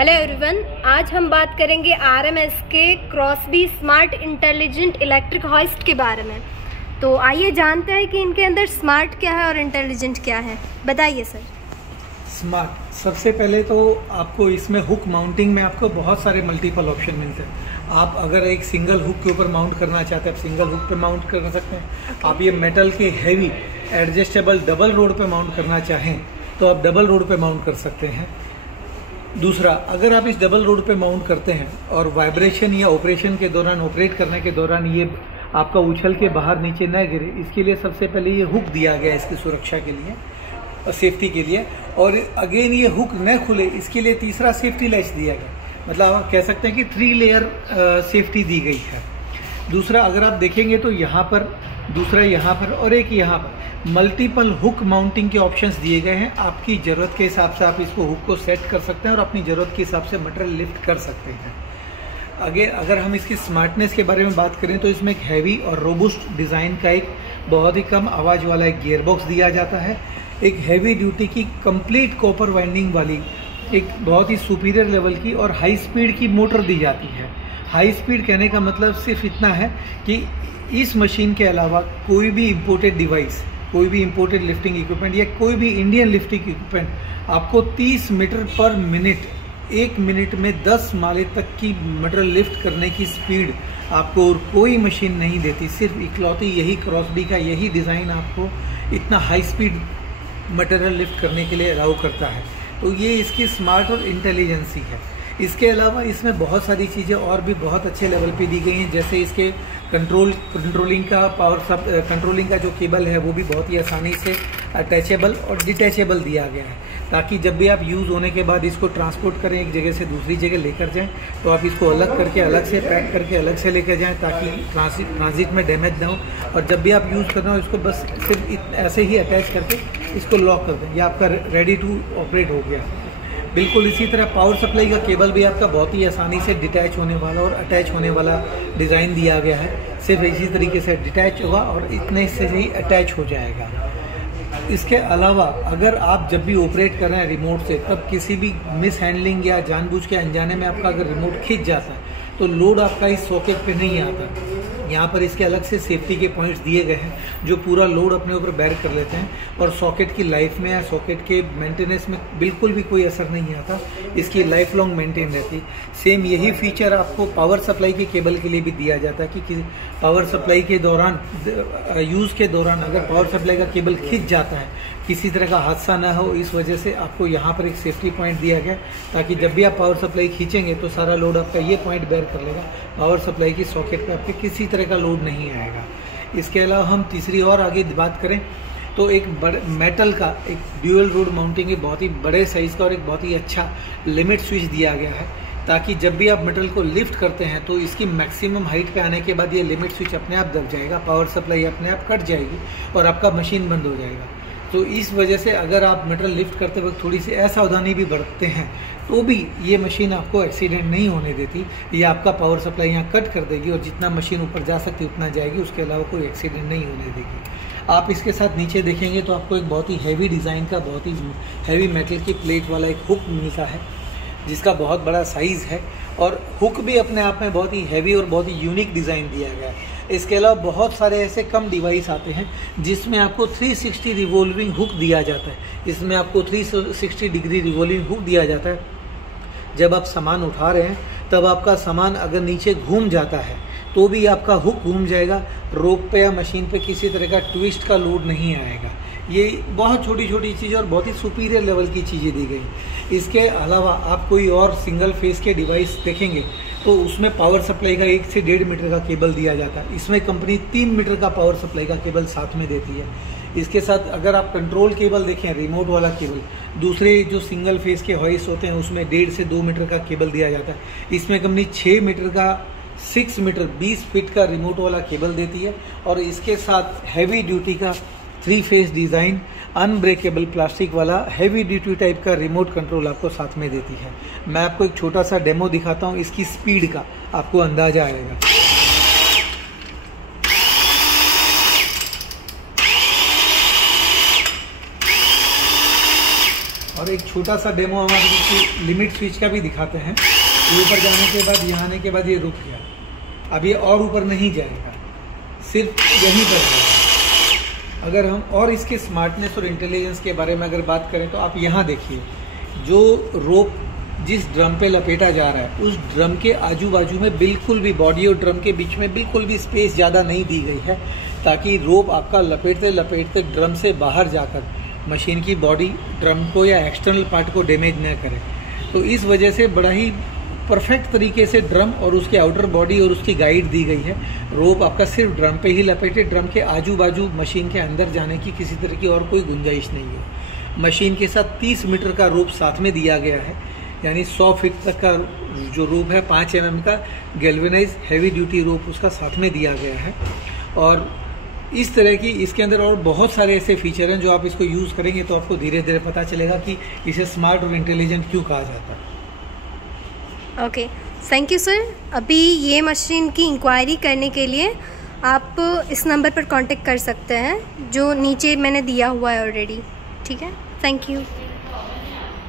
Hello everyone, आज हम बात करेंगे RMS के Crosby smart intelligent electric hoist के बारे में। तो आइए जानते हैं कि इनके अंदर स्मार्ट क्या है और इंटेलिजेंट क्या है। बताइए सर। स्मार्ट, सबसे पहले तो आपको इसमें हुक माउंटिंग में आपको बहुत सारे मल्टीपल ऑप्शन मिलते हैं। आप अगर एक सिंगल हुक के ऊपर माउंट करना चाहते हैं, आप सिंगल हुक पे माउंट कर सकते हैं। आप ये मेटल के हैवी एडजस्टेबल डबल रोड पे माउंट करना चाहें तो आप डबल रोड पे माउंट कर सकते हैं। दूसरा, अगर आप इस डबल रोड पे माउंट करते हैं और वाइब्रेशन या ऑपरेशन के दौरान, ऑपरेट करने के दौरान ये आपका उछल के बाहर नीचे न गिरे, इसके लिए सबसे पहले ये हुक दिया गया है इसकी सुरक्षा के लिए और सेफ्टी के लिए। और अगेन ये हुक न खुले इसके लिए तीसरा सेफ्टी लैच दिया गया, मतलब आप कह सकते हैं कि 3 लेयर सेफ्टी दी गई है। दूसरा, अगर आप देखेंगे तो यहाँ पर, दूसरा यहाँ पर और एक यहाँ पर मल्टीपल हुक माउंटिंग के ऑप्शंस दिए गए हैं। आपकी ज़रूरत के हिसाब से आप इसको हुक को सेट कर सकते हैं और अपनी ज़रूरत के हिसाब से मटेरियल लिफ्ट कर सकते हैं। आगे अगर हम इसकी स्मार्टनेस के बारे में बात करें तो इसमें एक हैवी और रोबुस्ट डिज़ाइन का एक बहुत ही कम आवाज़ वाला एक गियर बॉक्स दिया जाता है। एक हैवी ड्यूटी की कंप्लीट कॉपर वाइंडिंग वाली एक बहुत ही सुपीरियर लेवल की और हाई स्पीड की मोटर दी जाती है। हाई स्पीड कहने का मतलब सिर्फ इतना है कि इस मशीन के अलावा कोई भी इम्पोर्टेड डिवाइस, कोई भी इम्पोर्टेड लिफ्टिंग इक्विपमेंट या कोई भी इंडियन लिफ्टिंग इक्विपमेंट आपको 30 मीटर पर मिनट, 1 मिनट में 10 माले तक की मटेरियल लिफ्ट करने की स्पीड आपको और कोई मशीन नहीं देती। सिर्फ इकलौती यही क्रॉसबी का यही डिज़ाइन आपको इतना हाई स्पीड मटेरियल लिफ्ट करने के लिए अलाउ करता है। तो ये इसकी स्मार्ट और इंटेलिजेंसी है। इसके अलावा इसमें बहुत सारी चीज़ें और भी बहुत अच्छे लेवल पे दी गई हैं, जैसे इसके कंट्रोलिंग का कंट्रोलिंग का जो केबल है वो भी बहुत ही आसानी से अटैचेबल और डिटैचेबल दिया गया है, ताकि जब भी आप यूज़ होने के बाद इसको ट्रांसपोर्ट करें, एक जगह से दूसरी जगह लेकर जाएं, तो आप इसको अलग करके अलग से पैक करके अलग से लेकर जाएं, ताकि ट्रांजिट में डैमेज ना हो। और जब भी आप यूज़ करना हो इसको बस सिर्फ ऐसे ही अटैच करके इसको लॉक कर दें, यह आपका रेडी टू ऑपरेट हो गया। बिल्कुल इसी तरह पावर सप्लाई का केबल भी आपका बहुत ही आसानी से डिटैच होने वाला और अटैच होने वाला डिज़ाइन दिया गया है। सिर्फ इसी तरीके से डिटैच होगा और इतने से ही अटैच हो जाएगा। इसके अलावा अगर आप जब भी ऑपरेट कर रहे हैं रिमोट से, तब किसी भी मिस हैंडलिंग या जानबूझ के अनजाने में आपका अगर रिमोट खिंच जाता है तो लोड आपका इस सॉकेट पे नहीं आता। यहाँ पर इसके अलग से सेफ्टी के पॉइंट्स दिए गए हैं जो पूरा लोड अपने ऊपर बैर कर लेते हैं और सॉकेट की लाइफ में या सॉकेट के मेंटेनेंस में बिल्कुल भी कोई असर नहीं आता, इसकी लाइफ लॉन्ग मेंटेन रहती। सेम यही फीचर आपको पावर सप्लाई के केबल के लिए भी दिया जाता है कि पावर सप्लाई के दौरान, यूज़ के दौरान अगर पावर सप्लाई का केबल खिंच जाता है, किसी तरह का हादसा ना हो, इस वजह से आपको यहाँ पर एक सेफ्टी पॉइंट दिया गया, ताकि जब भी आप पावर सप्लाई खींचेंगे तो सारा लोड आपका ये पॉइंट बेयर कर लेगा। पावर सप्लाई की सॉकेट पे आपके किसी तरह का लोड नहीं आएगा। इसके अलावा हम तीसरी और आगे बात करें तो एक बड़े मेटल का एक ड्यूअल रोड माउंटिंग के बहुत ही बड़े साइज़ का और एक बहुत ही अच्छा लिमिट स्विच दिया गया है, ताकि जब भी आप मेटल को लिफ्ट करते हैं तो इसकी मैक्सिमम हाइट पे आने के बाद ये लिमिट स्विच अपने आप दब जाएगा, पावर सप्लाई अपने आप कट जाएगी और आपका मशीन बंद हो जाएगा। तो इस वजह से अगर आप मटेरियल लिफ्ट करते वक्त थोड़ी सी असावधानी भी बरतते हैं तो भी ये मशीन आपको एक्सीडेंट नहीं होने देती। ये आपका पावर सप्लाई यहाँ कट कर देगी और जितना मशीन ऊपर जा सकती उतना जाएगी, उसके अलावा कोई एक्सीडेंट नहीं होने देगी। आप इसके साथ नीचे देखेंगे तो आपको एक बहुत ही हैवी डिज़ाइन का, बहुत ही हैवी मेटल की प्लेट वाला एक हुक मिलता है, जिसका बहुत बड़ा साइज़ है और हुक भी अपने आप में बहुत ही हैवी और बहुत ही यूनिक डिज़ाइन दिया गया है। इसके अलावा बहुत सारे ऐसे कम डिवाइस आते हैं जिसमें आपको 360 रिवॉल्विंग हुक दिया जाता है। इसमें आपको 360 डिग्री रिवॉल्विंग हुक दिया जाता है। जब आप सामान उठा रहे हैं तब आपका सामान अगर नीचे घूम जाता है तो भी आपका हुक घूम जाएगा, रोप पे या मशीन पे किसी तरह का ट्विस्ट का लोड नहीं आएगा। ये बहुत छोटी छोटी चीज़ें और बहुत ही सुपीरियर लेवल की चीज़ें दी गई। इसके अलावा आप कोई और सिंगल फेस के डिवाइस देखेंगे तो उसमें पावर सप्लाई का 1 से 1.5 मीटर का केबल दिया जाता है। इसमें कंपनी 3 मीटर का पावर सप्लाई का केबल साथ में देती है। इसके साथ अगर आप कंट्रोल केबल देखें, रिमोट वाला केबल, दूसरे जो सिंगल फेस के हॉइस्ट होते हैं उसमें 1.5 से 2 मीटर का केबल दिया जाता है। इसमें कंपनी 6 मीटर का 6 मीटर 20 फीट का रिमोट वाला केबल देती है और इसके साथ हैवी ड्यूटी का 3 फेस डिज़ाइन अनब्रेकेबल प्लास्टिक वाला हैवी ड्यूटी टाइप का रिमोट कंट्रोल आपको साथ में देती है। मैं आपको एक छोटा सा डेमो दिखाता हूँ, इसकी स्पीड का आपको अंदाजा आएगा। और एक छोटा सा डेमो हमारे लिमिट स्विच का भी दिखाते हैं। ये ऊपर जाने के बाद, यहाँ आने के बाद ये रुक गया। अब ये और ऊपर नहीं जाएगा, सिर्फ यहीं पर जाएगा। अगर हम और इसके स्मार्टनेस और इंटेलिजेंस के बारे में अगर बात करें तो आप यहाँ देखिए, जो रोप जिस ड्रम पे लपेटा जा रहा है उस ड्रम के आजू बाजू में बिल्कुल भी, बॉडी और ड्रम के बीच में बिल्कुल भी स्पेस ज़्यादा नहीं दी गई है, ताकि रोप आपका लपेटते लपेटते ड्रम से बाहर जाकर मशीन की बॉडी, ड्रम को या एक्सटर्नल पार्ट को डैमेज न करे। तो इस वजह से बड़ा ही परफेक्ट तरीके से ड्रम और उसके आउटर बॉडी और उसकी गाइड दी गई है। रोप आपका सिर्फ ड्रम पे ही लपेटे, ड्रम के आजू बाजू मशीन के अंदर जाने की किसी तरह की और कोई गुंजाइश नहीं है। मशीन के साथ 30 मीटर का रोप साथ में दिया गया है, यानी 100 फीट तक का जो रोप है, 5 mm का गैल्वेनाइज हैवी ड्यूटी रोप उसका साथ में दिया गया है। और इस तरह की इसके अंदर और बहुत सारे ऐसे फीचर हैं जो आप इसको यूज़ करेंगे तो आपको धीरे धीरे पता चलेगा कि इसे स्मार्ट और इंटेलिजेंट क्यों कहा जाता है। Okay, thank you sir. अभी ये मशीन की इंक्वायरी करने के लिए आप इस नंबर पर कांटेक्ट कर सकते हैं जो नीचे मैंने दिया हुआ है ऑलरेडी। ठीक है, थैंक यू।